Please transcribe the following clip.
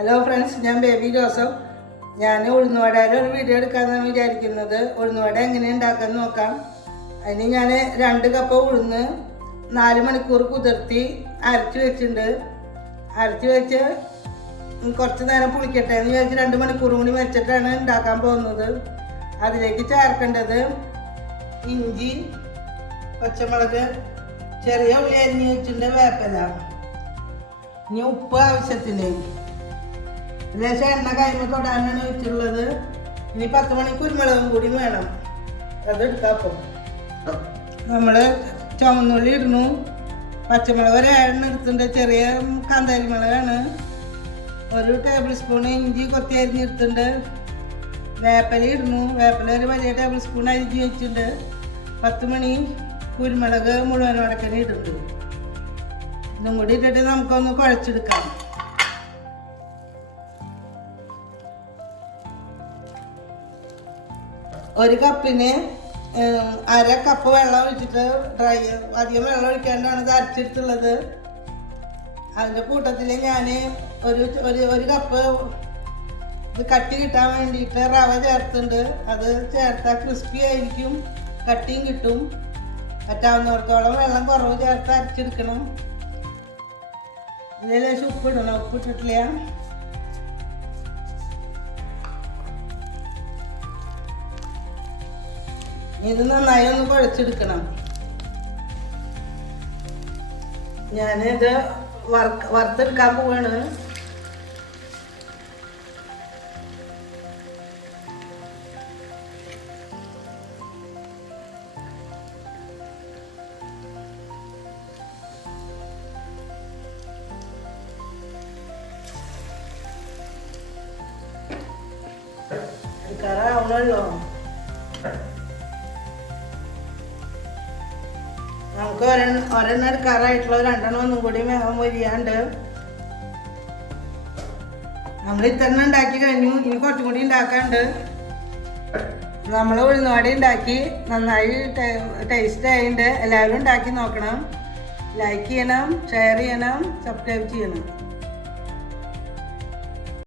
Hello friends, ഞാൻ baby Joseph. ഞാൻ ഉഴുന്നുവടയുടെ ഒരു വീഡിയോ എടുക്കാമെന്നാണ് വിചാരിക്കുന്നത്. ഉഴുന്നുവട എങ്ങനെ ഉണ്ടാക്കാൻ നോക്കാം. അതിന് ഞാൻ 2 കപ്പ് ഉഴുന്ന് 4 മണിക്കൂർ കുതിർത്തി അരച്ച് വെച്ചിട്ടുണ്ട്. അരച്ച് വെച്ച് കുറച്ച് നേരം പുളിക്കട്ടെ എന്ന് വിചാരിച്ച് 2 മണിക്കൂർ കൂടി വെച്ചിട്ടാണ് ഉണ്ടാക്കാൻ പോകുന്നത്. അതിലേക്ക് ചേർക്കേണ്ടത് ഇഞ്ചി, പച്ചമുളക്, ചെറിയ ഉള്ളി അരിഞ്ഞ് വെച്ചിട്ടുണ്ട്, വേപ്പില, ഇനി ഉപ്പ് ആവശ്യത്തിന്, ലേശം എണ്ണ കൈമ തൊടാനാണ് വെച്ചിട്ടുള്ളത്. ഇനി 10 മണി കുരുമുളകും കൂടി വേണം. അതെടുക്കാം. നമ്മൾ ചുവന്നുള്ളി ഇടുന്നു, പച്ചമുളക് ഒരു 7 എടുത്തിട്ടുണ്ട്, ചെറിയ കാന്താരി മുളകാണ്, 1 ടേബിൾ സ്പൂൺ ഇഞ്ചി കൊത്തി അരിഞ്ഞെടുത്തിട്ടുണ്ട്, വേപ്പില ഇടുന്നു, വേപ്പില ഒരു വലിയ ടേബിൾ സ്പൂൺ അരിഞ്ഞ് വെച്ചിട്ടുണ്ട്, 10 മണി കുരുമുളക് മുഴുവൻ വടക്കനെ ഇടുന്നുണ്ട്. ഇതും കൂടി ഇട്ടിട്ട് നമുക്കൊന്ന് കുഴച്ചെടുക്കാം. ഒരു കപ്പിന് 1/2 കപ്പ് വെള്ളം ഒഴിച്ചിട്ട് അധികം വെള്ളം ഒഴിക്കാണ്ടാണ് ഇത് അരച്ചെടുത്തുള്ളത്. അതിൻ്റെ കൂട്ടത്തിൽ ഞാൻ ഒരു കപ്പ് ഇത് കട്ടി കിട്ടാൻ വേണ്ടിയിട്ട് റവ ചേർത്തുണ്ട്. അത് ചേർത്താൽ ക്രിസ്പി ആയിരിക്കും, കട്ടിയും കിട്ടും. പറ്റാവുന്നിടത്തോളം വെള്ളം കുറവ് ചേർത്ത് അരച്ചെടുക്കണം. ഇതിൽ ഉപ്പിടണം, ഉപ്പിട്ടിട്ടില്ല. ഇത് നന്നായി ഒന്ന് കുഴച്ചെടുക്കണം. ഞാനിത് വറുത്തെടുക്കാൻ പോവാണ്. എടുക്കാറാവണല്ലോ. നമുക്ക് ഒരെണ്ണം എടുക്കാറായിട്ടുള്ള 2 ഒന്നും കൂടി മൊരിയാണ്ട്. നമ്മൾ ഇത്രണ്ണം ഉണ്ടാക്കി കഴിഞ്ഞു. ഇനി കുറച്ചും കൂടി ഉണ്ടാക്കാണ്ട്. നമ്മൾ ഉഴുന്നുവട ഉണ്ടാക്കി നന്നായി ടേസ്റ്റ് ആയിട്ടുണ്ട്. എല്ലാവരും ഉണ്ടാക്കി നോക്കണം. ലൈക്ക് ചെയ്യണം, ഷെയർ ചെയ്യണം, സബ്സ്ക്രൈബ് ചെയ്യണം.